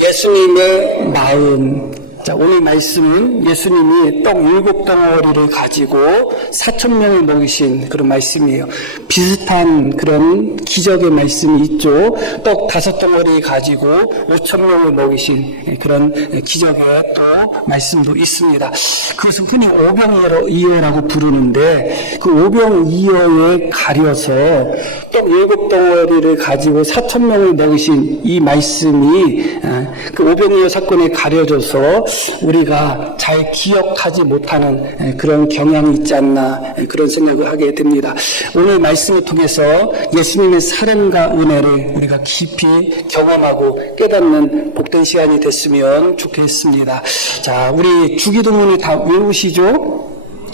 예수님의 마음. 자, 오늘 말씀은 예수님이 떡 7덩어리를 가지고 4,000명을 먹이신 그런 말씀이에요. 비슷한 그런 기적의 말씀이 있죠. 떡 5덩어리 가지고 5,000명을 먹이신 그런 기적의 또 말씀도 있습니다. 그것은 흔히 오병이어라고 부르는데, 그 오병이어에 가려서 떡 7덩어리를 가지고 4,000명을 먹이신 이 말씀이 그 오병이어 사건에 가려져서 우리가 잘 기억하지 못하는 그런 경향이 있지 않나, 그런 생각을 하게 됩니다. 오늘 말씀을 통해서 예수님의 사랑과 은혜를 우리가 깊이 경험하고 깨닫는 복된 시간이 됐으면 좋겠습니다. 자, 우리 주기도문을 다 외우시죠?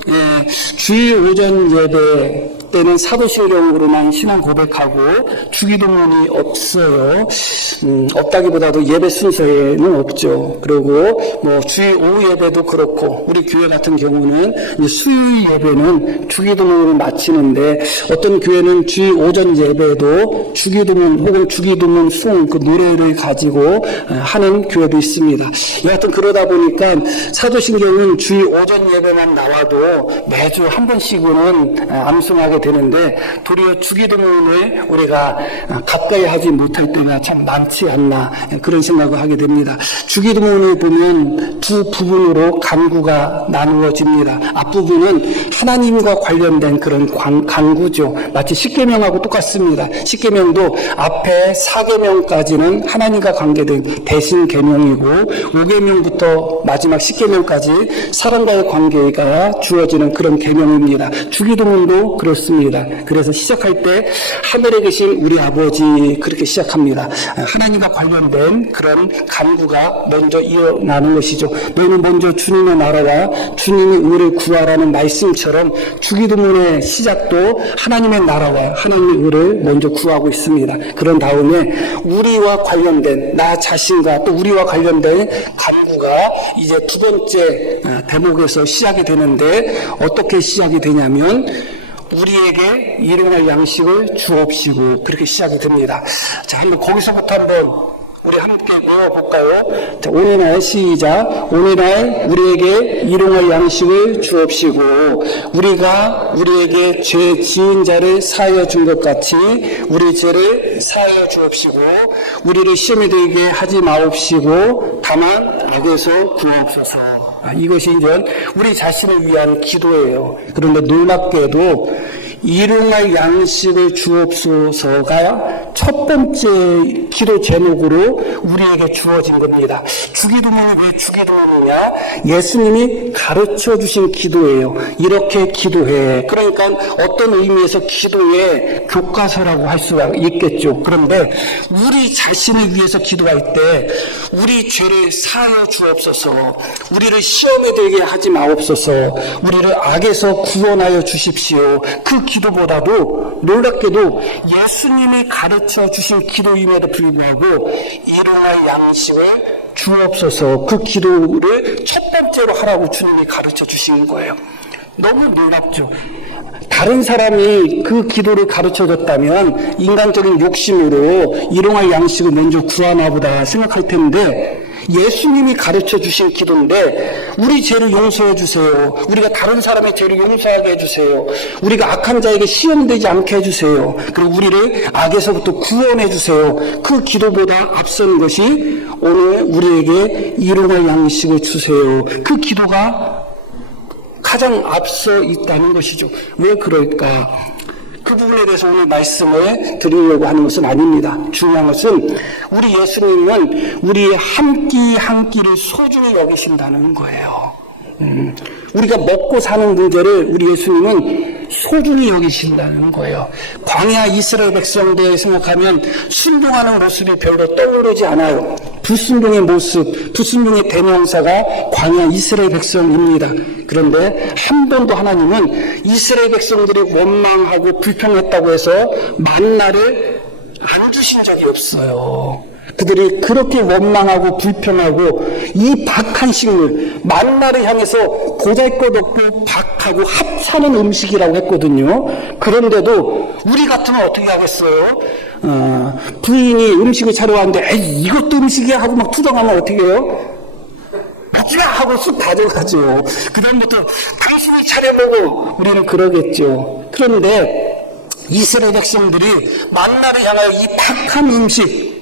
예, 주일 오전 예배 때는 사도신경으로만 신앙 고백하고 주기도문이 없어요. 없다기보다도 예배 순서에는 없죠. 그리고 뭐 주일 오후 예배도 그렇고, 우리 교회 같은 경우는 이제 수요일 예배는 주기도문으로 마치는데, 어떤 교회는 주일 오전 예배도 주기도문 혹은 주기도문 송 그 노래를 가지고 하는 교회도 있습니다. 여하튼 그러다 보니까 사도신경은 주일 오전 예배만 나와도 매주 한 번씩은 암송하게 되는데, 도리어 주기도문을 우리가 가까이 하지 못할 때가 참 많지 않나, 그런 생각을 하게 됩니다. 주기도문을 보면 두 부분으로 간구가 나누어집니다. 앞부분은 하나님과 관련된 그런 간구죠. 마치 십계명하고 똑같습니다. 십계명도 앞에 4계명까지는 하나님과 관계된 대신 계명이고, 5계명부터 마지막 10계명까지 사람과의 관계가 주어지는 그런 계명입니다. 주기도문도 그렇습니다. 그래서 시작할 때 하늘에 계신 우리 아버지, 그렇게 시작합니다. 하나님과 관련된 그런 간구가 먼저 일어나는 것이죠. 너는 먼저 주님의 나라와 주님의 의를 구하라는 말씀처럼 주기도문의 시작도 하나님의 나라와 하나님의 의를 먼저 구하고 있습니다. 그런 다음에 우리와 관련된, 나 자신과 또 우리와 관련된 간구가 이제 두 번째 대목에서 시작이 되는데, 어떻게 시작이 되냐면 우리에게 일용할 양식을 주옵시고, 그렇게 시작이 됩니다. 자, 한번 거기서부터 한번 우리 함께 외워볼까요? 자, 오늘날 시작. 오늘날 우리에게 일용할 양식을 주옵시고, 우리가 우리에게 죄 지은 자를 사하여 준 것 같이 우리 죄를 사하여 주옵시고, 우리를 시험에 들게 하지 마옵시고, 다만 악에서 구하옵소서. 이것이 이제 우리 자신을 위한 기도예요. 그런데 놀랍게도 일용할 양식을 주옵소서가 첫 번째 기도 제목으로 우리에게 주어진 겁니다. 주기도문이 왜 주기도문이냐? 예수님이 가르쳐 주신 기도예요. 이렇게 기도해. 그러니까 어떤 의미에서 기도의 교과서라고 할 수가 있겠죠. 그런데 우리 자신을 위해서 기도할 때 우리 죄를 사하여 주옵소서, 우리를 시험에 들게 하지 마옵소서, 우리를 악에서 구원하여 주십시오. 그 기도보다도 놀랍게도 예수님이 가르쳐 주신 기도임에도 불구하고 일용할 양식을 주옵소서, 그 기도를 첫 번째로 하라고 주님이 가르쳐 주신 거예요. 너무 놀랍죠. 다른 사람이 그 기도를 가르쳐줬다면 인간적인 욕심으로 일용할 양식을 먼저 구하나 보다 생각할 텐데, 예수님이 가르쳐 주신 기도인데, 우리 죄를 용서해 주세요, 우리가 다른 사람의 죄를 용서하게 해주세요, 우리가 악한 자에게 시험되지 않게 해주세요, 그리고 우리를 악에서부터 구원해 주세요, 그 기도보다 앞선 것이 오늘 우리에게 일용할 양식을 주세요, 그 기도가 가장 앞서 있다는 것이죠. 왜 그럴까? 그 부분에 대해서 오늘 말씀을 드리려고 하는 것은 아닙니다. 중요한 것은 우리 예수님은 우리의 한 끼 한 끼를 소중히 여기신다는 거예요. 우리가 먹고 사는 문제를 우리 예수님은 소중히 여기신다는 거예요. 광야 이스라엘 백성들 생각하면 순종하는 모습이 별로 떠오르지 않아요. 불순종의 모습, 불순종의 대명사가 광야 이스라엘 백성입니다. 그런데 한 번도 하나님은 이스라엘 백성들이 원망하고 불평했다고 해서 만나를 안 주신 적이 없어요. 그들이 그렇게 원망하고 불평하고 이 박한 식물, 만나를 향해서 보잘것없고 박하고 합사는 음식이라고 했거든요. 그런데도 우리 같으면 어떻게 하겠어요? 부인이 음식을 차려왔는데 에이 이것도 음식이야 하고 막 투정하면 어떻게 해요? 먹지마 하고 쑥 가져가죠. 그 다음부터 당신이 차려보고 우리는 그러겠죠. 그런데 이스라엘 백성들이 만나를 향하여 이 박한 음식,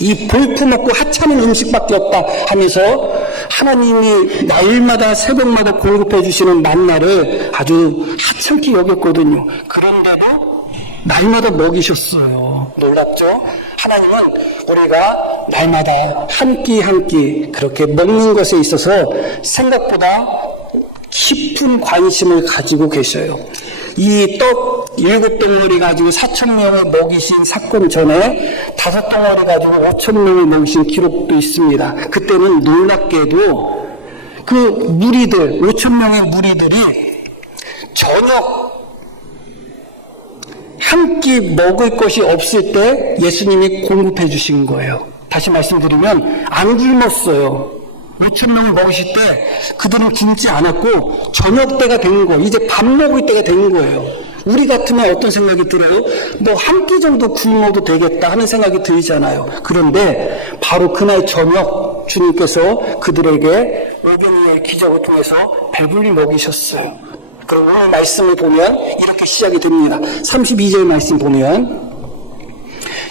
이 볼품없고 하찮은 음식밖에 없다 하면서 하나님이 날마다 새벽마다 공급해 주시는 만나를 아주 하찮게 여겼거든요. 그런데도 날마다 먹이셨어요. 놀랍죠? 하나님은 우리가 날마다 한 끼 한 끼 그렇게 먹는 것에 있어서 생각보다 깊은 관심을 가지고 계셔요. 이 떡 7덩어리 가지고 4,000명을 먹이신 사건 전에 5덩어리 가지고 5,000명을 먹이신 기록도 있습니다. 그때는 놀랍게도 그 무리들, 5,000명의 무리들이 저녁 한 끼 먹을 것이 없을 때 예수님이 공급해 주신 거예요. 다시 말씀드리면 안 굶었어요. 5,000명을 먹으실 때 그들은 굶지 않았고 저녁 때가 된 거예요. 이제 밥 먹을 때가 된 거예요. 우리 같으면 어떤 생각이 들어요? 뭐 한 끼 정도 굶어도 되겠다 하는 생각이 들잖아요. 그런데 바로 그날 저녁 주님께서 그들에게 오병이어의 기적을 통해서 배불리 먹이셨어요. 그럼 오늘 말씀을 보면 이렇게 시작이 됩니다. 32절 말씀 보면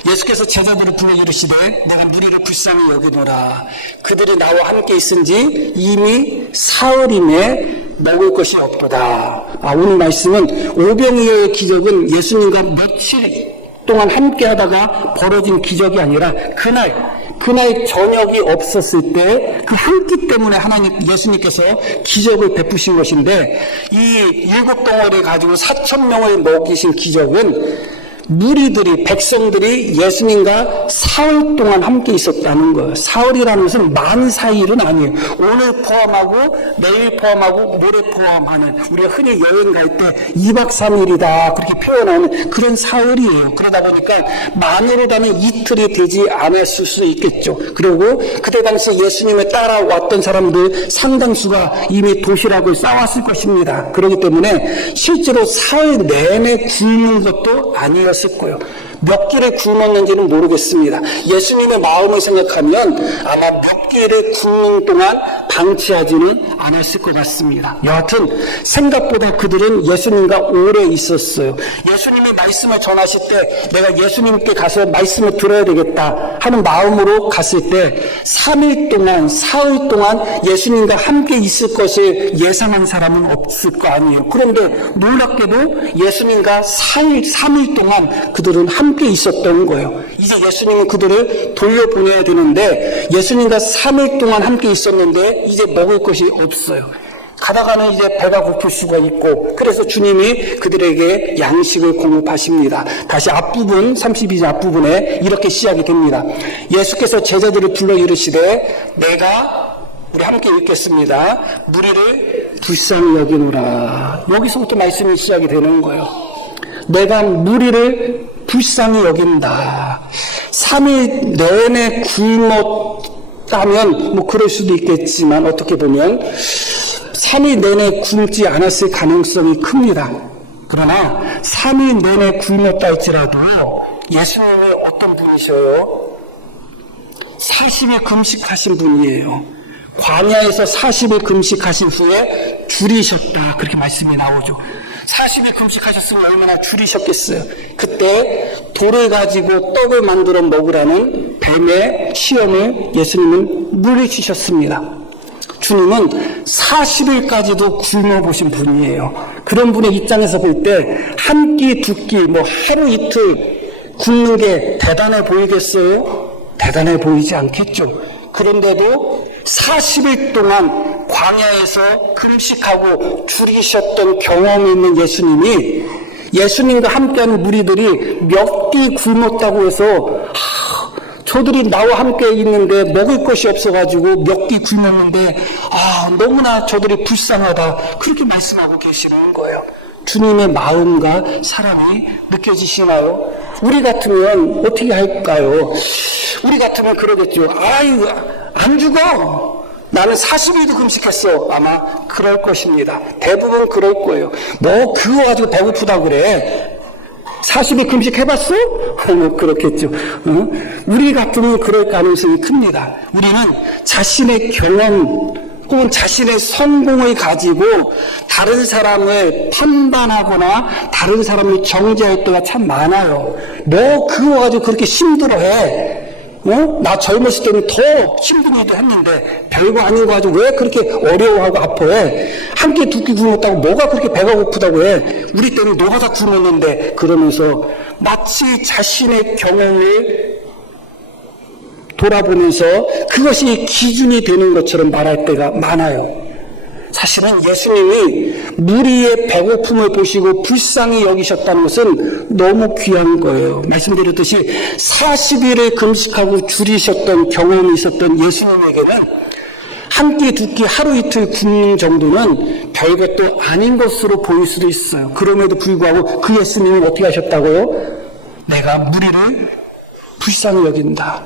예수께서 제자들을 불러 이르시되 내가 무리를 불쌍히 여기노라. 그들이 나와 함께 있은지 이미 사흘임에 먹을 것이 없도다. 오늘 말씀은 오병이어의 기적은 예수님과 며칠 동안 함께 하다가 벌어진 기적이 아니라 그날 저녁이 없었을 때 그 한 끼 때문에 예수님께서 기적을 베푸신 것인데 이 7덩어리 가지고 4,000명을 먹이신 기적은 무리들이, 백성들이 예수님과 사흘 동안 함께 있었다는 거예요. 사흘이라는 것은 만 사일은 아니에요. 오늘 포함하고 내일 포함하고 모레 포함하는, 우리가 흔히 여행 갈 때 2박 3일이다 그렇게 표현하는 그런 사흘이에요. 그러다 보니까 만으로다는 이틀이 되지 않았을 수 있겠죠. 그리고 그때 당시 예수님을 따라왔던 사람들 상당수가 이미 도시락을 싸왔을 것입니다. 그렇기 때문에 실제로 사흘 내내 굶는 것도 아니었을 거예요. 몇 끼를 굶었는지는 모르겠습니다. 예수님의 마음을 생각하면 아마 몇 끼를 굶는 동안 방치하지는 않았을 것 같습니다. 여하튼 생각보다 그들은 예수님과 오래 있었어요. 예수님의 말씀을 전하실 때 내가 예수님께 가서 말씀을 들어야 되겠다 하는 마음으로 갔을 때 3일 동안, 사흘 동안 예수님과 함께 있을 것을 예상한 사람은 없을 거 아니에요. 그런데 놀랍게도 예수님과 3일 동안 그들은 함께 있었던 거예요. 이제 예수님은 그들을 돌려보내야 되는데 예수님과 3일 동안 함께 있었는데 이제 먹을 것이 없어요. 가다가는 이제 배가 고플 수가 있고 그래서 주님이 그들에게 양식을 공급하십니다. 다시 앞부분 32절 앞부분에 이렇게 시작이 됩니다. 예수께서 제자들을 불러 이르시되 우리 함께 읽겠습니다. 무리를 불쌍히 여기노라. 여기서부터 말씀이 시작이 되는 거예요. 내가 무리를 불쌍히 여긴다. 3일 내내 굶었다면 뭐 그럴 수도 있겠지만 어떻게 보면 3일 내내 굶지 않았을 가능성이 큽니다. 그러나 3일 내내 굶었다 할지라도 예수님은 어떤 분이셔요? 40일 금식하신 분이에요. 광야에서 40일 금식하신 후에 줄이셨다 그렇게 말씀이 나오죠. 40일 금식하셨으면 얼마나 줄이셨겠어요. 그때 돌을 가지고 떡을 만들어 먹으라는 뱀의 시험을 예수님은 물리치셨습니다. 주님은 40일까지도 굶어보신 분이에요. 그런 분의 입장에서 볼 때 한 끼, 두 끼, 뭐 하루 이틀 굶는 게 대단해 보이겠어요? 대단해 보이지 않겠죠. 그런데도 40일 동안 광야에서 금식하고 줄이셨던 경험이 있는 예수님이 예수님과 함께하는 무리들이 몇 끼 굶었다고 해서 저들이 나와 함께 있는데 먹을 것이 없어가지고 몇 끼 굶었는데 너무나 저들이 불쌍하다 그렇게 말씀하고 계시는 거예요. 주님의 마음과 사랑이 느껴지시나요? 우리 같으면 어떻게 할까요? 우리 같으면 그러겠죠. 아이고 안 죽어. 나는 40일도 금식했어. 아마 그럴 것입니다. 대부분 그럴 거예요. 뭐 그거 가지고 배고프다 그래. 40일 금식 해봤어? 그렇겠죠. 우리 같으면 그럴 가능성이 큽니다. 우리는 자신의 경험 혹은 자신의 성공을 가지고 다른 사람을 판단하거나 다른 사람을 정죄할 때가 참 많아요. 너 그거 가지고 그렇게 힘들어해. 나 젊었을 때는 더 힘든 일도 했는데 별거 아닌 거 가지고 왜 그렇게 어려워하고 아파해? 한 끼 두 끼 굶었다고 뭐가 그렇게 배가 고프다고 해? 우리 때는 노가다 굶었는데. 그러면서 마치 자신의 경험을 돌아보면서 그것이 기준이 되는 것처럼 말할 때가 많아요. 사실은 예수님이 무리의 배고픔을 보시고 불쌍히 여기셨다는 것은 너무 귀한 거예요. 말씀드렸듯이 40일을 금식하고 줄이셨던 경험이 있었던 예수님에게는 한 끼, 두 끼, 하루 이틀 굶는 정도는 별것도 아닌 것으로 보일 수도 있어요. 그럼에도 불구하고 그 예수님은 어떻게 하셨다고요? 내가 무리를 불쌍히 여긴다.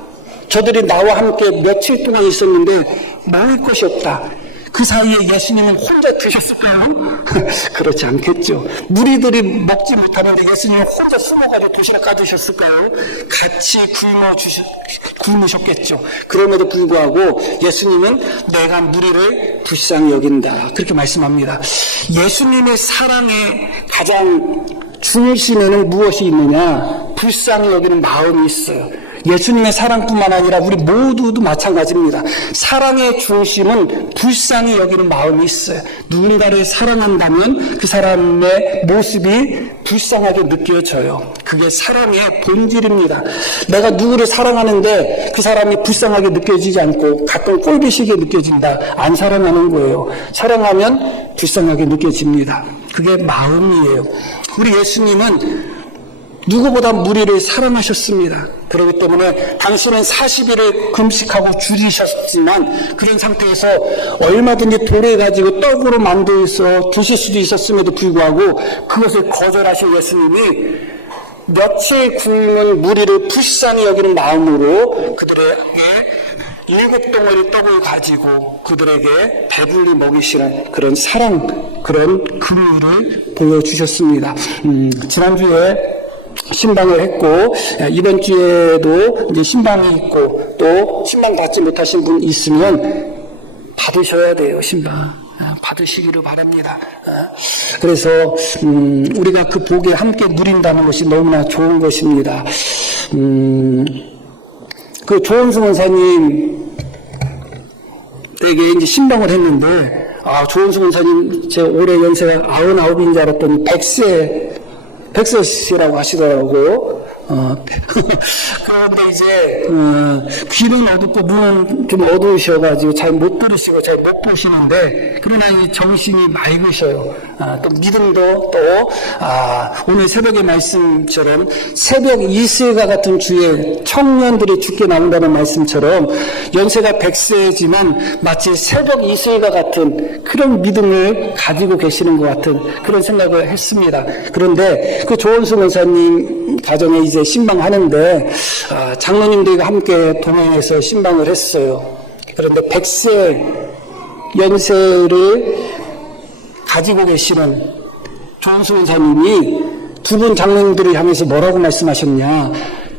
저들이 나와 함께 며칠 동안 있었는데 먹을 것이 없다. 그 사이에 예수님은 혼자 드셨을까요? 그렇지 않겠죠. 무리들이 먹지 못하는데 예수님은 혼자 숨어가지고 도시락 까드셨을까요? 같이 굶으셨겠죠. 그럼에도 불구하고 예수님은 내가 무리를 불쌍히 여긴다. 그렇게 말씀합니다. 예수님의 사랑의 가장 중심에는 무엇이 있느냐? 불쌍히 여기는 마음이 있어요. 예수님의 사랑뿐만 아니라 우리 모두도 마찬가지입니다. 사랑의 중심은 불쌍히 여기는 마음이 있어요. 누군가를 사랑한다면 그 사람의 모습이 불쌍하게 느껴져요. 그게 사랑의 본질입니다. 내가 누구를 사랑하는데 그 사람이 불쌍하게 느껴지지 않고 가끔 꼴보시게 느껴진다. 안 사랑하는 거예요. 사랑하면 불쌍하게 느껴집니다. 그게 마음이에요. 우리 예수님은 누구보다 무리를 사랑하셨습니다. 그렇기 때문에 당신은 40일을 금식하고 줄이셨지만 그런 상태에서 얼마든지 돌을 가지고 떡으로 만들어서 드실 수도 있었음에도 불구하고 그것을 거절하신 예수님이 며칠 굶은 무리를 불쌍히 여기는 마음으로 그들에게 7덩어리 떡을 가지고 그들에게 배불리 먹이시는 그런 사랑, 그런 긍휼을 보여주셨습니다. 지난주에 신방을 했고 이번 주에도 이제 신방이 있고 또 신방 받지 못하신 분 있으면 받으셔야 돼요. 신방 받으시기를 바랍니다. 그래서 우리가 그 복에 함께 누린다는 것이 너무나 좋은 것입니다. 그 조원수 원사님 댁에 이제 신방을 했는데 조원수 원사님 제 올해 연세가 99인 줄 알았더니 100세시라고 하시더라고요. 그런데 이제 귀는 어둡고 눈은 좀 어두우셔가지고 잘 못 들으시고 잘 못 보시는데 그러나 이 정신이 맑으셔요. 또 믿음도 또 오늘 새벽의 말씀처럼 새벽 이슬과 같은 주에 청년들이 죽게 나온다는 말씀처럼 연세가 100세지만 마치 새벽 이슬과 같은 그런 믿음을 가지고 계시는 것 같은 그런 생각을 했습니다. 그런데 그 조원수 원사님 가정에 이제 신방하는데 장로님들과 함께 동행해서 신방을 했어요. 그런데 100세 연세를 가지고 계시는 조원수 원사님이 두 분 장로님들을 향해서 뭐라고 말씀하셨냐?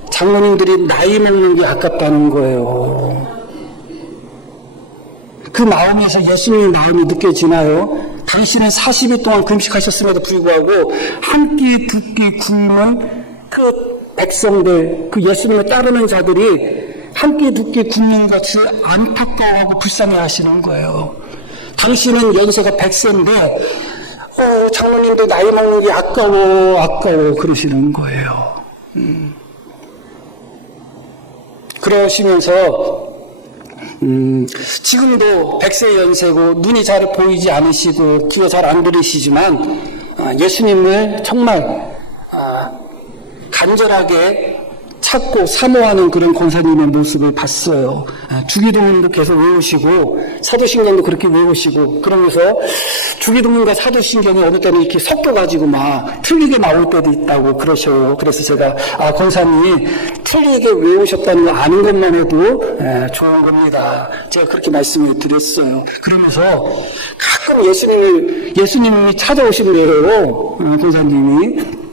장로님들이 나이 먹는 게 아깝다는 거예요. 그 마음에서 예수님의 마음이 느껴지나요? 당신은 40일 동안 금식하셨음에도 불구하고 한 끼, 두 끼 굶은 그 백성들, 그 예수님을 따르는 자들이 한 끼, 두 끼 굶는 것을 안타까워하고 불쌍해 하시는 거예요. 당신은 연세가 100세인데 장로님도 나이 먹는 게 아까워 그러시는 거예요. 그러시면서 지금도 100세 연세고 눈이 잘 보이지 않으시고 귀가 잘 안 들리시지만 예수님을 정말 간절하게 찾고 사모하는 그런 권사님의 모습을 봤어요. 주기도문도 계속 외우시고 사도신경도 그렇게 외우시고 그러면서 주기도문과 사도신경이 어느 때는 이렇게 섞여가지고 막 틀리게 나올 때도 있다고 그러셔요. 그래서 제가 권사님이 틀리게 외우셨다는 거 아는 것만 해도 좋은 겁니다. 제가 그렇게 말씀을 드렸어요. 그러면서 가끔 예수님이 찾아오신대요. 권사님이.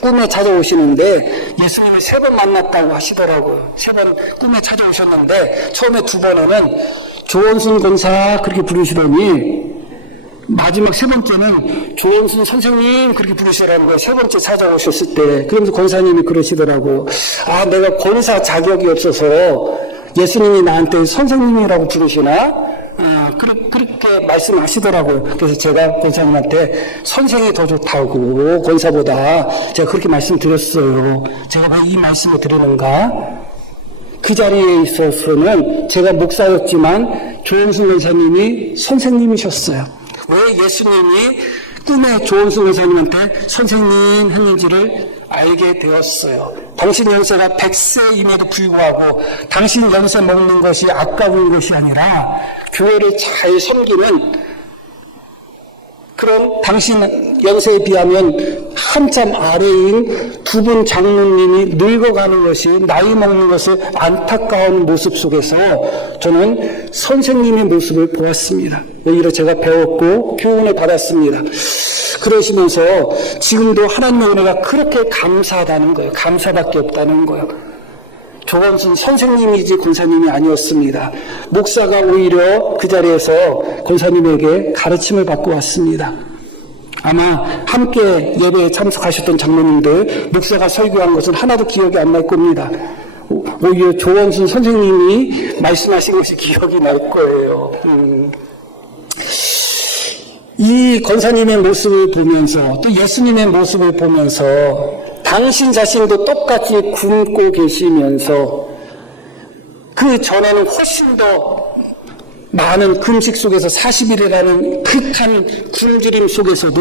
꿈에 찾아오시는데 예수님을 3번 만났다고 하시더라고요. 3번 꿈에 찾아오셨는데 처음에 2번에는 조원순 권사 그렇게 부르시더니 마지막 3번째는 조원순 선생님 그렇게 부르시라는 거예요. 3번째 찾아오셨을 때. 그러면서 권사님이 그러시더라고. 아, 내가 권사 자격이 없어서 예수님이 나한테 선생님이라고 부르시나? 그렇게 말씀하시더라고요. 그래서 제가 권사님한테 선생이 더 좋다고, 권사보다. 제가 그렇게 말씀드렸어요. 제가 왜 이 말씀을 드리는가? 그 자리에 있어서는 제가 목사였지만 조원순 권사님이 선생님이셨어요. 왜 예수님이 꿈에 조원순 권사님한테 선생님 했는지를 알게 되었어요. 당신 연세가 100세임에도 불구하고 당신 연세 먹는 것이 아까운 것이 아니라 교회를 잘 섬기는 그런 당신 연세에 비하면 한참 아래인 2분 장로님이 늙어가는 것이 나이 먹는 것을 안타까운 모습 속에서 저는 선생님의 모습을 보았습니다. 오히려 제가 배웠고 교훈을 받았습니다. 그러시면서 지금도 하나님의 은혜가 그렇게 감사하다는 거예요. 감사밖에 없다는 거예요. 조원순 선생님이지 권사님이 아니었습니다. 목사가 오히려 그 자리에서 권사님에게 가르침을 받고 왔습니다. 아마 함께 예배에 참석하셨던 장로님들 목사가 설교한 것은 하나도 기억이 안 날 겁니다. 오히려 조원순 선생님이 말씀하신 것이 기억이 날 거예요. 이 권사님의 모습을 보면서 또 예수님의 모습을 보면서 당신 자신도 똑같이 굶고 계시면서 그 전에는 훨씬 더 많은 금식 속에서 40일이라는 극한 굶주림 속에서도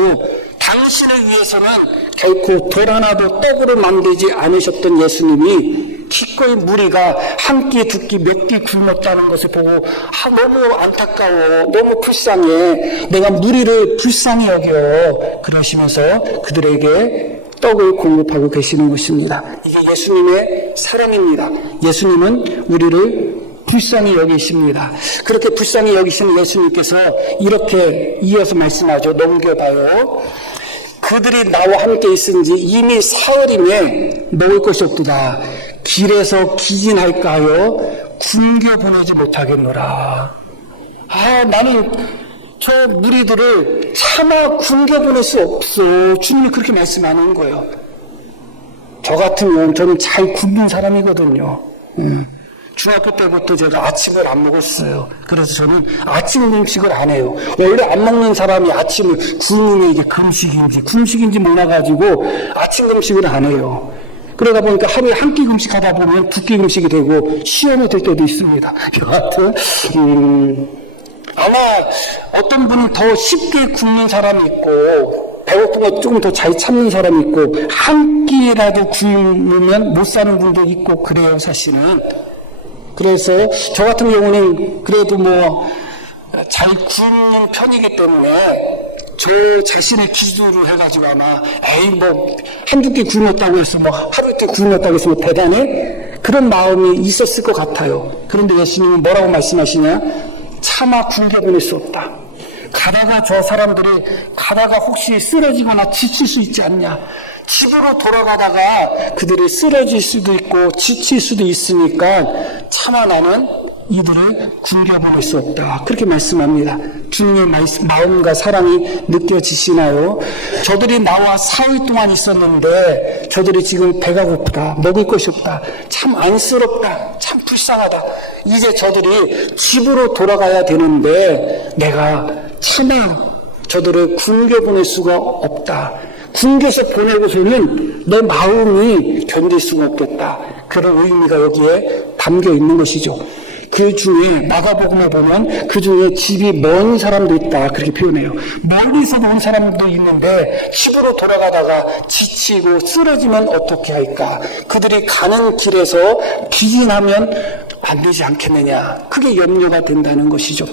당신을 위해서는 결코 돌 하나도 떡으로 만들지 않으셨던 예수님이 기꺼이 무리가 한 끼, 2끼, 몇 끼 굶었다는 것을 보고 너무 안타까워, 너무 불쌍해, 내가 무리를 불쌍히 여겨 그러시면서 그들에게 떡을 공급하고 계시는 것입니다. 이게 예수님의 사랑입니다. 예수님은 우리를 불쌍히 여기십니다. 그렇게 불쌍히 여기시는 예수님께서 이렇게 이어서 말씀하죠. 넘겨봐요. 그들이 나와 함께 있은지 이미 사흘이면 먹을 것이 없도다. 길에서 기진할까요? 굶겨 보내지 못하겠노라. 나는 저 무리들을 차마 굶겨 보낼 수 없어. 주님이 그렇게 말씀하는 거예요. 저 같으면 저는 잘 굶는 사람이거든요. 중학교 때부터 제가 아침을 안 먹었어요. 그래서 저는 아침 금식을 안 해요. 원래 안 먹는 사람이 아침을 굶으면 이게 금식인지 몰라가지고 아침 금식을 안 해요. 그러다 보니까 하루에 한 끼 금식하다 보면 2끼 금식이 되고 시험이 될 때도 있습니다. 여하튼 아마 어떤 분은 더 쉽게 굶는 사람이 있고 배고픈 거 조금 더 잘 참는 사람이 있고 한 끼라도 굶으면 못 사는 분도 있고 그래요, 사실은. 그래서 저 같은 경우는 그래도 잘 굶는 편이기 때문에 저 자신의 기준으로 해가지고 아마 한두 끼 굶었다고 해서 하루 이틀 굶었다고 해서 대단해? 그런 마음이 있었을 것 같아요. 그런데 예수님은 뭐라고 말씀하시냐? 차마 굶겨 보낼 수 없다. 가다가 저 사람들이 가다가 혹시 쓰러지거나 지칠 수 있지 않냐? 집으로 돌아가다가 그들이 쓰러질 수도 있고 지칠 수도 있으니까 차마 나는 이들을 굶겨보낼 수 없다. 그렇게 말씀합니다. 주님의 마음과 사랑이 느껴지시나요? 저들이 나와 사흘 동안 있었는데 저들이 지금 배가 고프다. 먹을 것이 없다. 참 안쓰럽다. 참 불쌍하다. 이제 저들이 집으로 돌아가야 되는데 내가 차마 저들을 굶겨보낼 수가 없다. 굶겨서 보내고서는 내 마음이 견딜 수가 없겠다. 그런 의미가 여기에 담겨 있는 것이죠. 그 중에 마가복음에 보면 그 중에 집이 먼 사람도 있다. 그렇게 표현해요. 멀리서도 온 사람도 있는데 집으로 돌아가다가 지치고 쓰러지면 어떻게 할까? 그들이 가는 길에서 기진하면 안 되지 않겠느냐. 그게 염려가 된다는 것이죠.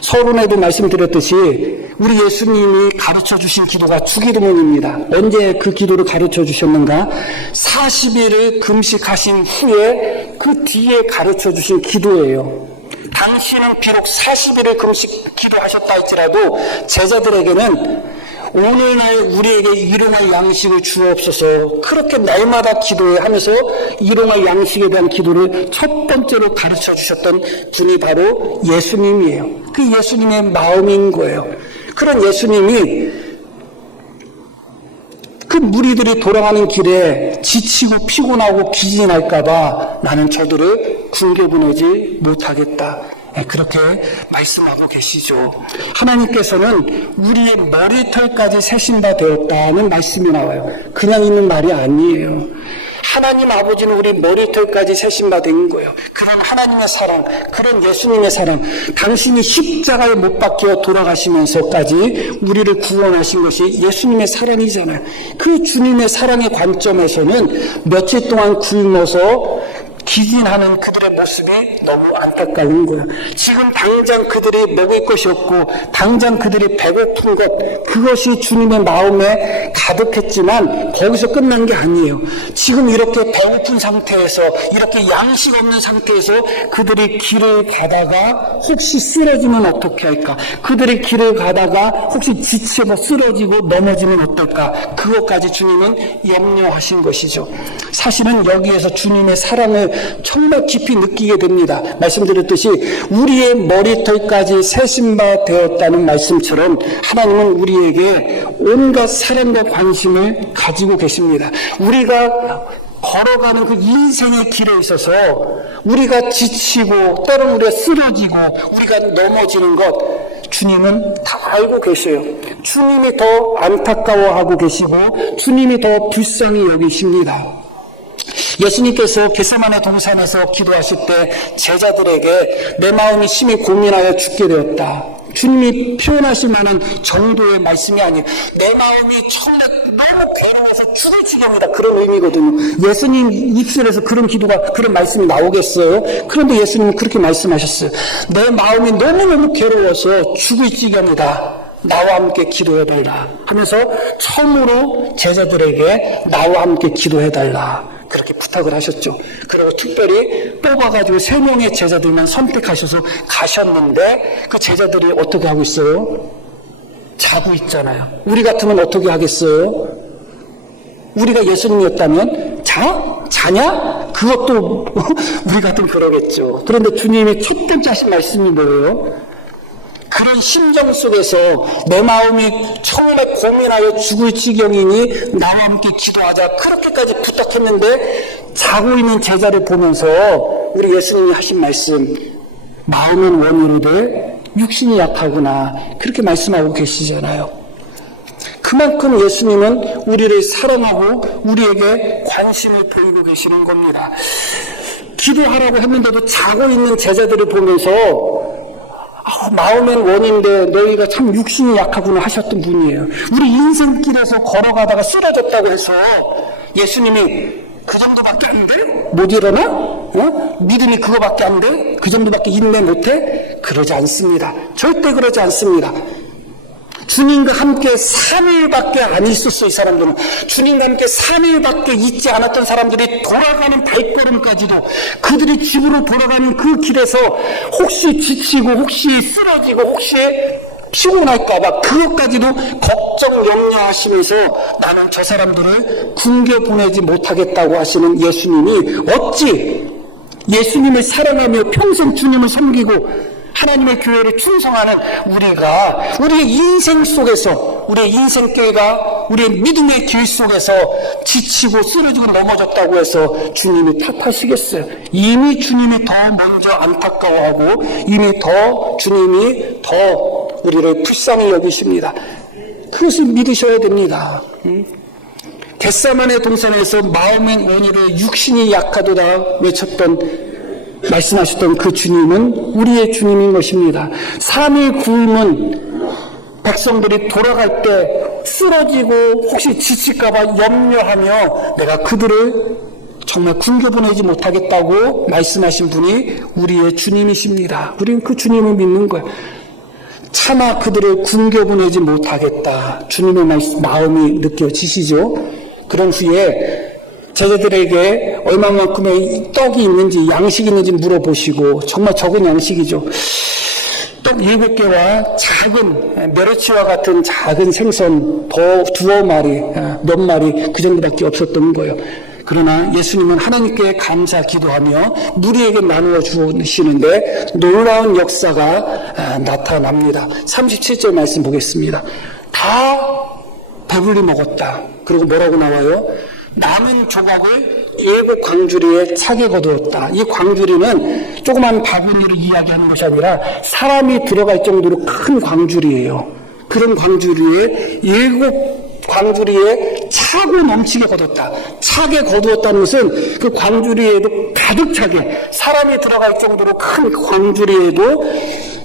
서론에도 말씀드렸듯이 우리 예수님이 가르쳐 주신 기도가 주기도문입니다. 언제 그 기도를 가르쳐 주셨는가? 40일을 금식하신 후에 그 뒤에 가르쳐 주신 기도예요. 당신은 비록 40일을 금식 기도하셨다 할지라도 제자들에게는 오늘날 우리에게 일용할 양식을 주옵소서. 그렇게 날마다 기도해 하면서 일용할 양식에 대한 기도를 첫 번째로 가르쳐 주셨던 분이 바로 예수님이에요. 그 예수님의 마음인 거예요. 그런 예수님이 그 무리들이 돌아가는 길에 지치고 피곤하고 기진할까봐 나는 저들을 굶겨 보내지 못하겠다. 그렇게 말씀하고 계시죠. 하나님께서는 우리의 머리털까지 세신바 되었다는 말씀이 나와요. 그냥 있는 말이 아니에요. 하나님 아버지는 우리 머리털까지 세신바 된 거예요. 그런 하나님의 사랑, 그런 예수님의 사랑, 당신이 십자가에 못 박혀 돌아가시면서까지 우리를 구원하신 것이 예수님의 사랑이잖아요. 그 주님의 사랑의 관점에서는 며칠 동안 굶어서 기진하는 그들의 모습이 너무 안타까운 거야. 지금 당장 그들이 먹을 것이 없고 당장 그들이 배고픈 것, 그것이 주님의 마음에 가득했지만 거기서 끝난 게 아니에요. 지금 이렇게 배고픈 상태에서, 이렇게 양식 없는 상태에서 그들이 길을 가다가 혹시 쓰러지면 어떻게 할까? 그들이 길을 가다가 혹시 지쳐서 쓰러지고 넘어지면 어떨까? 그것까지 주님은 염려하신 것이죠. 사실은 여기에서 주님의 사랑을 정말 깊이 느끼게 됩니다. 말씀드렸듯이 우리의 머리털까지 세신바 되었다는 말씀처럼 하나님은 우리에게 온갖 사랑과 관심을 가지고 계십니다. 우리가 걸어가는 그 인생의 길에 있어서 우리가 지치고 때로는 우리가 쓰러지고 우리가 넘어지는 것 주님은 다 알고 계셔요. 주님이 더 안타까워하고 계시고 주님이 더 불쌍히 여기십니다. 예수님께서 겟세마네 동산에서 기도하실 때 제자들에게 내 마음이 심히 고민하여 죽게 되었다. 주님이 표현하실 만한 정도의 말씀이 아니에요. 내 마음이 정말 너무 괴로워서 죽을 지경이다. 그런 의미거든요. 예수님 입술에서 그런 기도가, 그런 말씀이 나오겠어요? 그런데 예수님은 그렇게 말씀하셨어요. 내 마음이 너무너무 괴로워서 죽을 지경이다. 나와 함께 기도해달라 하면서 처음으로 제자들에게 나와 함께 기도해달라 그렇게 부탁을 하셨죠. 그리고 특별히 뽑아가지고 3명의 제자들만 선택하셔서 가셨는데 그 제자들이 어떻게 하고 있어요? 자고 있잖아요. 우리 같으면 어떻게 하겠어요? 우리가 예수님이었다면 자냐? 그것도 우리 같으면 그러겠죠. 그런데 주님이 첫 번째 하신 말씀이 뭐예요? 그런 심정 속에서 내 마음이 정말 고민하여 죽을 지경이니 나와 함께 기도하자 그렇게까지 부탁했는데 자고 있는 제자를 보면서 우리 예수님이 하신 말씀 마음은 원이로되 육신이 약하구나 그렇게 말씀하고 계시잖아요. 그만큼 예수님은 우리를 사랑하고 우리에게 관심을 보이고 계시는 겁니다. 기도하라고 했는데도 자고 있는 제자들을 보면서 마음엔 원인데 너희가 참 육신이 약하구나 하셨던 분이에요. 우리 인생길에서 걸어가다가 쓰러졌다고 해서 예수님이 그 정도밖에 안 돼? 못 일어나? 믿음이 그거밖에 안 돼? 그 정도밖에 인내 못해? 그러지 않습니다. 절대 그러지 않습니다. 주님과 함께 3일밖에 안 있었어. 이 사람들은 주님과 함께 3일밖에 있지 않았던 사람들이 돌아가는 발걸음까지도 그들이 집으로 돌아가는 그 길에서 혹시 지치고 혹시 쓰러지고 혹시 피곤할까봐 그것까지도 걱정 염려하시면서 나는 저 사람들을 굶겨 보내지 못하겠다고 하시는 예수님이 어찌 예수님을 사랑하며 평생 주님을 섬기고 하나님의 교회를 충성하는 우리가 우리의 인생 속에서 우리의 인생길과 우리의 믿음의 길 속에서 지치고 쓰러지고 넘어졌다고 해서 주님이 탓하시겠어요? 이미 주님이 더 먼저 안타까워하고 이미 더 주님이 더 우리를 불쌍히 여기십니다. 그것을 믿으셔야 됩니다. 겟세마네 동산에서 마음은 원이로 육신이 약하도다 외쳤던 말씀하셨던 그 주님은 우리의 주님인 것입니다. 3일 굶은 백성들이 돌아갈 때 쓰러지고 혹시 지칠까봐 염려하며 내가 그들을 정말 굶겨보내지 못하겠다고 말씀하신 분이 우리의 주님이십니다. 우리는 그 주님을 믿는 거예요. 차마 그들을 굶겨보내지 못하겠다. 주님의 마음이 느껴지시죠? 그런 후에 제자들에게 얼마만큼의 떡이 있는지 양식이 있는지 물어보시고 정말 적은 양식이죠. 떡 7개와 작은 멸치와 같은 작은 생선 두어 마리, 몇 마리 그 정도밖에 없었던 거예요. 그러나 예수님은 하나님께 감사 기도하며 무리에게 나누어 주시는데 놀라운 역사가 나타납니다. 37절 말씀 보겠습니다. 다 배불리 먹었다. 그리고 뭐라고 나와요? 남은 조각을 7 광주리에 차게 거두었다. 이 광주리는 조그만 바구니를 이야기하는 것이 아니라 사람이 들어갈 정도로 큰 광주리예요. 그런 광주리에 7 광주리에 차고 넘치게 거뒀다. 차게 거두었다는 것은 그 광주리에도 가득 차게 사람이 들어갈 정도로 큰 광주리에도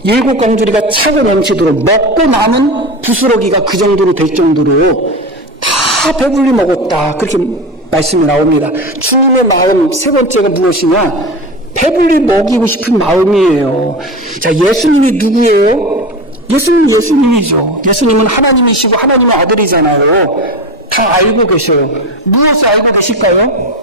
7 광주리가 차고 넘치도록 먹고 남은 부스러기가 그 정도로 될 정도로 다 배불리 먹었다. 그렇게 말씀이 나옵니다. 주님의 마음 세 번째가 무엇이냐? 배불리 먹이고 싶은 마음이에요. 자, 예수님이 누구예요? 예수님은 예수님이죠. 예수님은 하나님이시고 하나님의 아들이잖아요. 다 알고 계셔요. 무엇을 알고 계실까요?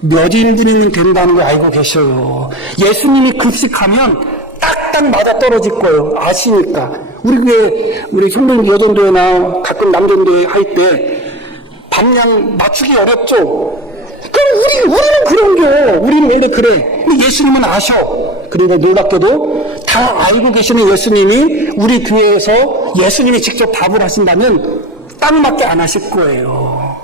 몇 인분이면 된다는 걸 알고 계셔요. 예수님이 급식하면 딱딱 맞아 떨어질 거예요. 아시니까. 우리 성도님 여전도회나 가끔 남전도회 할 때 밤양 맞추기 어렵죠? 그럼 우리는 그런겨. 우리는 원래 그래. 근데 예수님은 아셔. 그런데 놀랍게도 다 알고 계시는 예수님이 우리 교회에서 예수님이 직접 답을 하신다면 딱 맞게 안 하실 거예요.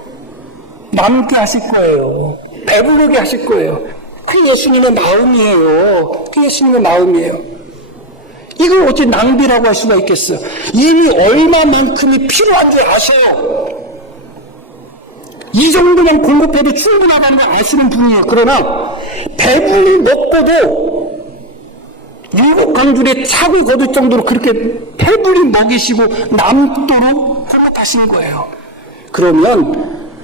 남게 하실 거예요. 배부르게 하실 거예요. 그게 예수님의 마음이에요. 그게 예수님의 마음이에요. 이걸 어찌 낭비라고 할 수가 있겠어요? 이미 얼마만큼이 필요한 줄 아셔요. 이 정도만 공급해도 충분하다는 걸 아시는 분이에요. 그러나 배불리 먹고도 7 광주리에 차고 거둘 정도로 그렇게 배불리 먹이시고 남도록 공급하신 거예요. 그러면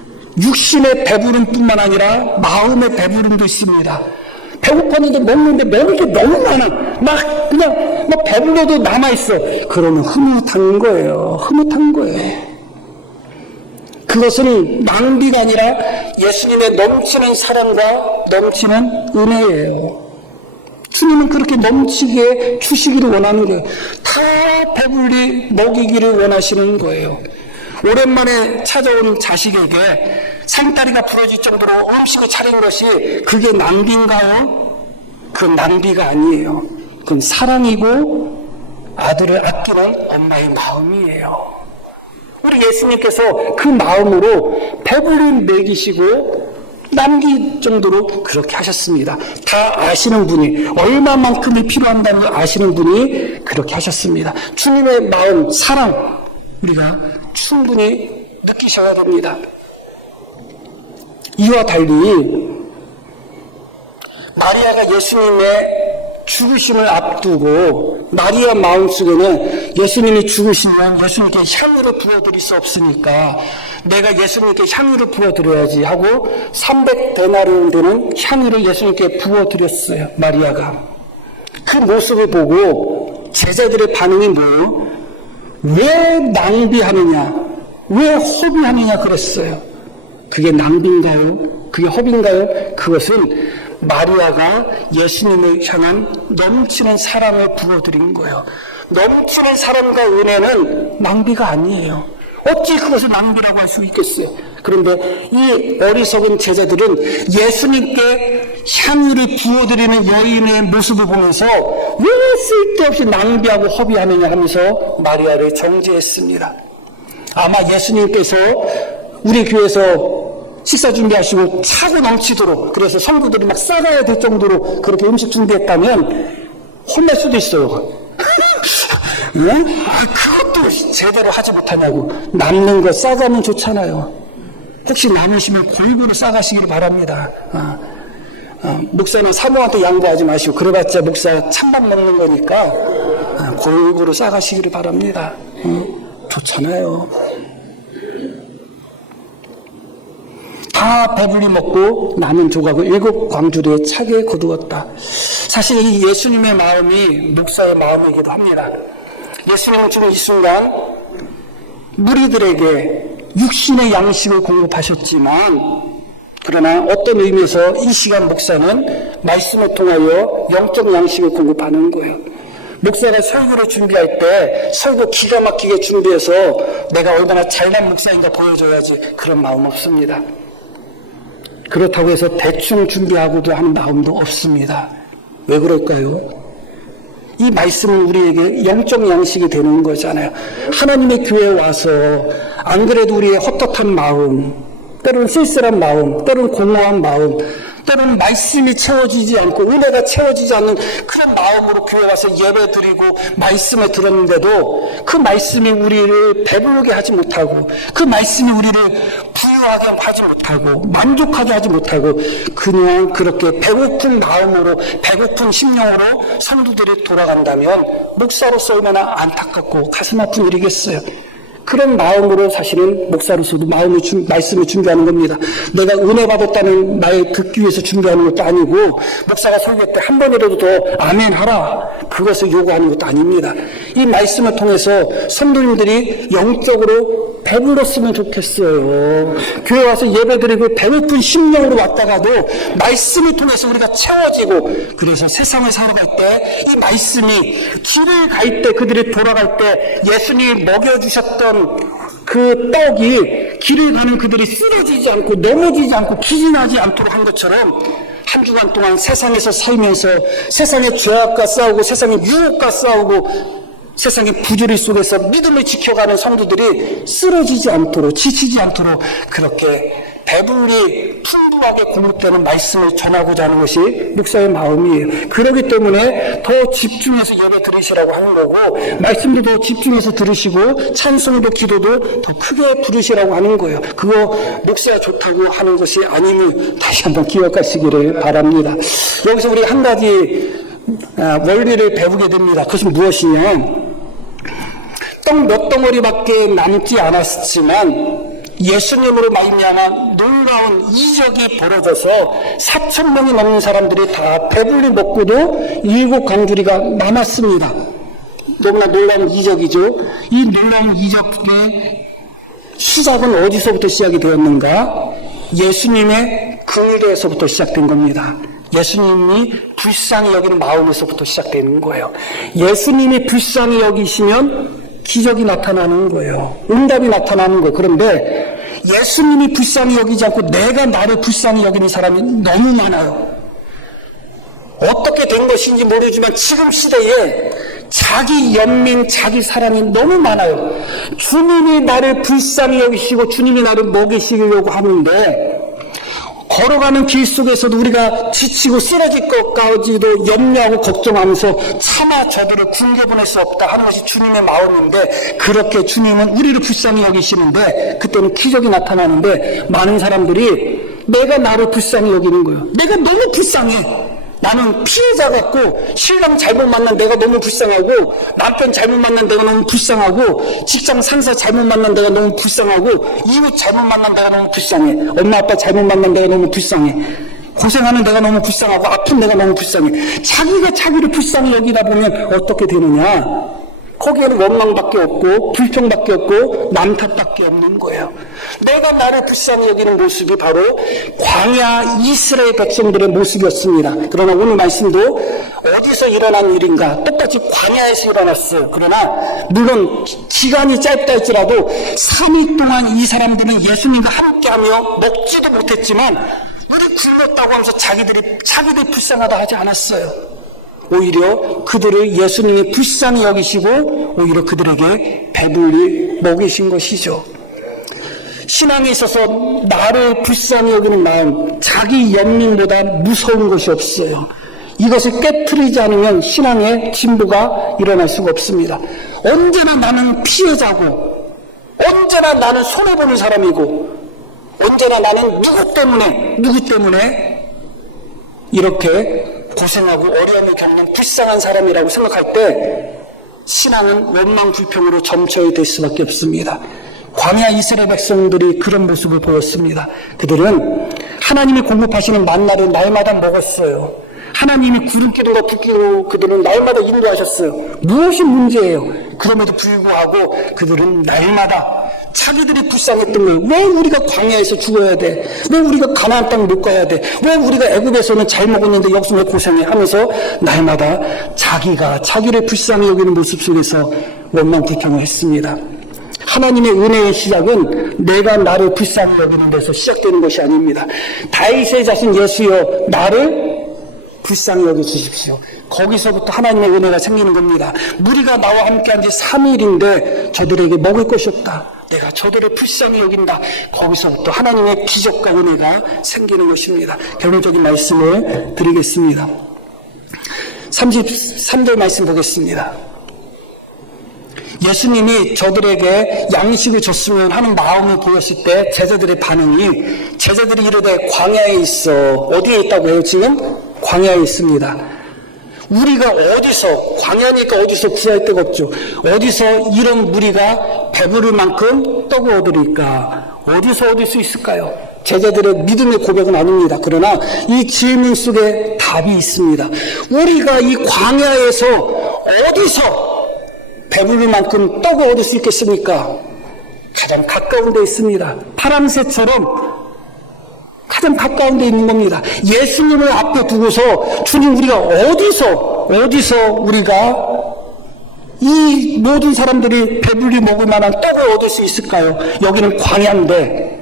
육신의 배부름뿐만 아니라 마음의 배부름도 있습니다. 배고팠는데 먹는데 먹을 게 너무 많아. 그냥 배불러도 남아있어. 그러면 흐뭇한 거예요. 흐뭇한 거예요. 그것은 낭비가 아니라 예수님의 넘치는 사랑과 넘치는 은혜예요. 주님은 그렇게 넘치게 주시기를 원하는 거예요. 다 배불리 먹이기를 원하시는 거예요. 오랜만에 찾아온 자식에게 상다리가 부러질 정도로 음식을 차린 것이 그게 낭비인가요? 그건 낭비가 아니에요. 그건 사랑이고 아들을 아끼는 엄마의 마음이에요. 우리 예수님께서 그 마음으로 배불리 먹이시고 남길 정도로 그렇게 하셨습니다. 다 아시는 분이 얼마만큼이 필요한다는 걸 아시는 분이 그렇게 하셨습니다. 주님의 마음, 사랑 우리가 충분히 느끼셔야 됩니다. 이와 달리 마리아가 예수님의 죽으심을 앞두고 마리아 마음속에는 예수님이 죽으시면 예수님께 향유를 부어드릴 수 없으니까 내가 예수님께 향유를 부어드려야지 하고 300데나리온 되는 향유를 예수님께 부어드렸어요. 마리아가. 그 모습을 보고 제자들의 반응이 뭐예요? 왜 낭비하느냐? 왜 허비하느냐 그랬어요. 그게 낭비인가요? 그게 허비인가요? 그것은 마리아가 예수님을 향한 넘치는 사랑을 부어드린 거예요. 넘치는 사랑과 은혜는 낭비가 아니에요. 어찌 그것을 낭비라고 할 수 있겠어요? 그런데 이 어리석은 제자들은 예수님께 향유를 부어드리는 여인의 모습을 보면서 왜 쓸데없이 낭비하고 허비하느냐 하면서 마리아를 정죄했습니다. 아마 예수님께서 우리 교회에서 식사 준비하시고 차고 넘치도록 그래서 성도들이 막 싸가야 될 정도로 그렇게 음식 준비했다면 혼날 수도 있어요. 응? 그것도 제대로 하지 못하냐고. 남는 거 싸가면 좋잖아요. 혹시 남으시면 골고루 싸가시길 바랍니다. 목사는 사모한테 양보하지 마시고 그래봤자 목사 찬밥 먹는 거니까 골고루 싸가시기를 바랍니다. 좋잖아요. 다 배불리 먹고 남은 조각을 7 광주리에 차게 거두었다. 사실 이 예수님의 마음이 목사의 마음이기도 합니다. 예수님은 지금 이 순간 무리들에게 육신의 양식을 공급하셨지만 그러나 어떤 의미에서 이 시간 목사는 말씀을 통하여 영적 양식을 공급하는 거예요. 목사가 설교를 준비할 때 설교 기가 막히게 준비해서 내가 얼마나 잘난 목사인가 보여줘야지 그런 마음 없습니다. 그렇다고 해서 대충 준비하고도 하는 마음도 없습니다. 왜 그럴까요? 이 말씀은 우리에게 영적 양식이 되는 거잖아요. 하나님의 교회에 와서 안 그래도 우리의 헛헛한 마음, 때로는 쓸쓸한 마음, 때로는 공허한 마음, 때로는 말씀이 채워지지 않고 은혜가 채워지지 않는 그런 마음으로 교회 와서 예배 드리고 말씀을 들었는데도 그 말씀이 우리를 배부르게 하지 못하고 그 말씀이 우리를 부유하게 하지 못하고 만족하게 하지 못하고 그냥 그렇게 배고픈 마음으로 배고픈 심령으로 성도들이 돌아간다면 목사로서 얼마나 안타깝고 가슴 아픈 일이겠어요. 그런 마음으로 사실은 목사로서도 말씀을 준비하는 겁니다. 내가 은혜 받았다는 말 듣기 위해서 준비하는 것도 아니고 목사가 설교 때 한 번이라도 더 아멘 하라 그것을 요구하는 것도 아닙니다. 이 말씀을 통해서 성도님들이 영적으로 배불렀으면 좋겠어요. 교회 와서 예배드리고 배고픈 심령으로 왔다가도 말씀을 통해서 우리가 채워지고 그래서 세상을 살아갈 때 이 말씀이 길을 갈 때 그들이 돌아갈 때 예수님이 먹여주셨던 그 떡이 길을 가는 그들이 쓰러지지 않고 넘어지지 않고 기진하지 않도록 한 것처럼 한 주간 동안 세상에서 살면서 세상의 죄악과 싸우고 세상의 유혹과 싸우고 세상의 부조리 속에서 믿음을 지켜가는 성도들이 쓰러지지 않도록 지치지 않도록 그렇게 배불리 풍부하게 공급되는 말씀을 전하고자 하는 것이 목사의 마음이에요. 그렇기 때문에 더 집중해서 예배 들으시라고 하는 거고 말씀도 더 집중해서 들으시고 찬송도 기도도 더 크게 부르시라고 하는 거예요. 그거 목사가 좋다고 하는 것이 아님을 다시 한번 기억하시기를 바랍니다. 여기서 우리 한 가지 원리를 배우게 됩니다. 그것은 무엇이냐? 떡 몇 덩어리밖에 남지 않았지만 예수님으로 말미암아 놀라운 이적이 벌어져서 4,000명이 넘는 사람들이 다 배불리 먹고도 7 강주리가 남았습니다. 너무나 놀라운 이적이죠. 이 놀라운 이적의 시작은 어디서부터 시작이 되었는가? 예수님의 긍휼에서부터 시작된 겁니다. 예수님이 불쌍히 여기는 마음에서부터 시작되는 거예요. 예수님이 불쌍히 여기시면 기적이 나타나는 거예요. 응답이 나타나는 거예요. 그런데 예수님이 불쌍히 여기지 않고 내가 나를 불쌍히 여기는 사람이 너무 많아요. 어떻게 된 것인지 모르지만 지금 시대에 자기 연민, 자기 사랑이 너무 많아요. 주님이 나를 불쌍히 여기시고 주님이 나를 먹이시려고 하는데 걸어가는 길 속에서도 우리가 지치고 쓰러질 것까지도 염려하고 걱정하면서 차마 저들을 굶겨보낼 수 없다 하는 것이 주님의 마음인데 그렇게 주님은 우리를 불쌍히 여기시는데 그때는 기적이 나타나는데 많은 사람들이 내가 나를 불쌍히 여기는 거예요. 내가 너무 불쌍해. 나는 피해자 같고 신랑 잘못 만난 내가 너무 불쌍하고 남편 잘못 만난 내가 너무 불쌍하고 직장 상사 잘못 만난 내가 너무 불쌍하고 이웃 잘못 만난 내가 너무 불쌍해. 엄마 아빠 잘못 만난 내가 너무 불쌍해. 고생하는 내가 너무 불쌍하고 아픈 내가 너무 불쌍해. 자기가 자기를 불쌍히 여기다 보면 어떻게 되느냐? 거기에는 원망밖에 없고 불평밖에 없고 남탓밖에 없는 거예요. 내가 나를 불쌍히 여기는 모습이 바로 광야 이스라엘 백성들의 모습이었습니다. 그러나 오늘 말씀도 어디서 일어난 일인가? 똑같이 광야에서 일어났어요. 그러나 물론 기간이 짧다 할지라도 3일 동안 이 사람들은 예수님과 함께하며 먹지도 못했지만 우리 굶었다고 하면서 자기들 불쌍하다 하지 않았어요. 오히려 그들을 예수님이 불쌍히 여기시고 오히려 그들에게 배불리 먹이신 것이죠. 신앙에 있어서 나를 불쌍히 여기는 마음, 자기 연민보다 무서운 것이 없어요. 이것을 깨트리지 않으면 신앙의 진보가 일어날 수가 없습니다. 언제나 나는 피해자고 언제나 나는 손해보는 사람이고 언제나 나는 누구 때문에 이렇게 고생하고 어려움을 겪는 불쌍한 사람이라고 생각할 때 신앙은 원망 불평으로 점쳐야 될 수밖에 없습니다. 광야 이스라엘 백성들이 그런 모습을 보였습니다. 그들은 하나님이 공급하시는 만나를 날마다 먹었어요. 하나님이 구름 기둥과 불 기둥으로 그들은 날마다 인도하셨어요. 무엇이 문제예요? 그럼에도 불구하고 그들은 날마다 자기들이 불쌍했던 거예요. 왜 우리가 광야에서 죽어야 돼? 왜 우리가 가나안 땅 못 가야 돼? 왜 우리가 애굽에서는 잘 먹었는데 여기서 왜 고생해? 하면서 날마다 자기를 불쌍히 여기는 모습 속에서 원망 불평을 했습니다. 하나님의 은혜의 시작은 내가 나를 불쌍히 여기는 데서 시작되는 것이 아닙니다. 다윗의 자신 예수여 나를 불쌍히 여겨주십시오. 거기서부터 하나님의 은혜가 생기는 겁니다. 무리가 나와 함께한 지 3일인데 저들에게 먹을 것이 없다. 내가 저들을 불쌍히 여긴다. 거기서부터 하나님의 기적과 은혜가 생기는 것입니다. 결론적인 말씀을 드리겠습니다. 33절 말씀 보겠습니다. 예수님이 저들에게 양식을 줬으면 하는 마음을 보였을 때 제자들의 반응이, 제자들이 이르되 광야에 있어. 어디에 있다고 해요? 지금 광야에 있습니다. 우리가 어디서, 광야니까 어디서 구할 데가 없죠. 어디서 이런 무리가 배부를 만큼 떡을 얻으리까? 어디서 얻을 수 있을까요? 제자들의 믿음의 고백은 아닙니다. 그러나 이 질문 속에 답이 있습니다. 우리가 이 광야에서 어디서 배부를 만큼 떡을 얻을 수 있겠습니까? 가장 가까운 데 있습니다. 파랑새처럼 가장 가까운 데 있는 겁니다. 예수님을 앞에 두고서 주님 우리가 어디서 우리가 이 모든 사람들이 배불리 먹을 만한 떡을 얻을 수 있을까요? 여기는 광야인데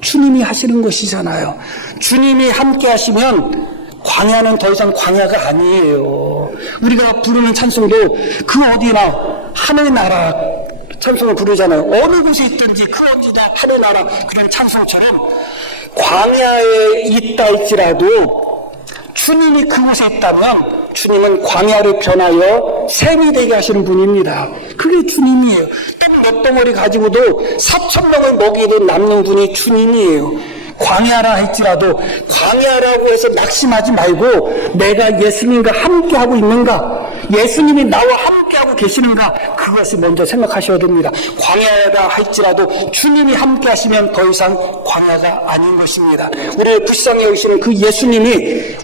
주님이 하시는 것이잖아요. 주님이 함께 하시면 광야는 더 이상 광야가 아니에요. 우리가 부르는 찬송도 그 어디나 하늘나라 찬송을 부르잖아요. 어느 곳에 있든지 그 어디나 하늘나라 그런 찬송처럼 광야에 있다 할지라도 주님이 그곳에 있다면 주님은 광야를 변하여 샘이 되게 하시는 분입니다. 그게 주님이에요. 떡 몇 덩어리 가지고도 4,000명을 먹이는 남는 분이 주님이에요. 광야라 할지라도 광야라고 해서 낙심하지 말고 내가 예수님과 함께하고 있는가, 예수님이 나와 함께하고 계시는가, 그것을 먼저 생각하셔야 됩니다. 광야다 할지라도 주님이 함께하시면 더 이상 광야가 아닌 것입니다. 우리를 불쌍히 여기시는 그 예수님이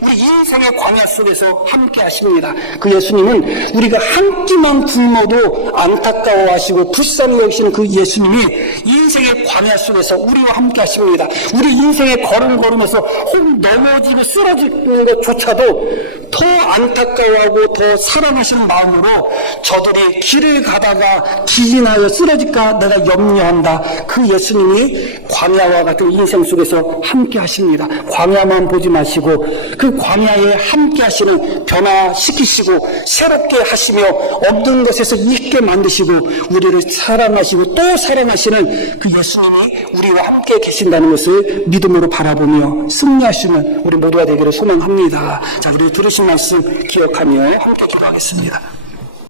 우리 인생의 광야 속에서 함께하십니다. 그 예수님은 우리가 한 끼만 굶어도 안타까워하시고 불쌍히 여기시는 그 예수님이 인생의 광야 속에서 우리와 함께하십니다. 우리 인생에 걸음걸으면서 혹 넘어지고 쓰러지는 것조차도 더 안타까워하고 더 사랑하시는 마음으로 저들이 길을 가다가 기진하여 쓰러질까 내가 염려한다. 그 예수님이 광야와 같은 인생 속에서 함께 하십니다. 광야만 보지 마시고 그 광야에 함께 하시는, 변화시키시고 새롭게 하시며 없는 것에서 있게 만드시고 우리를 사랑하시고 또 사랑하시는 그 예수님이 우리와 함께 계신다는 것을 믿음으로 바라보며 승리하시는 우리 모두가 되기를 소망합니다. 자, 우리 들으신 말씀 기억하며 함께 기도하겠습니다.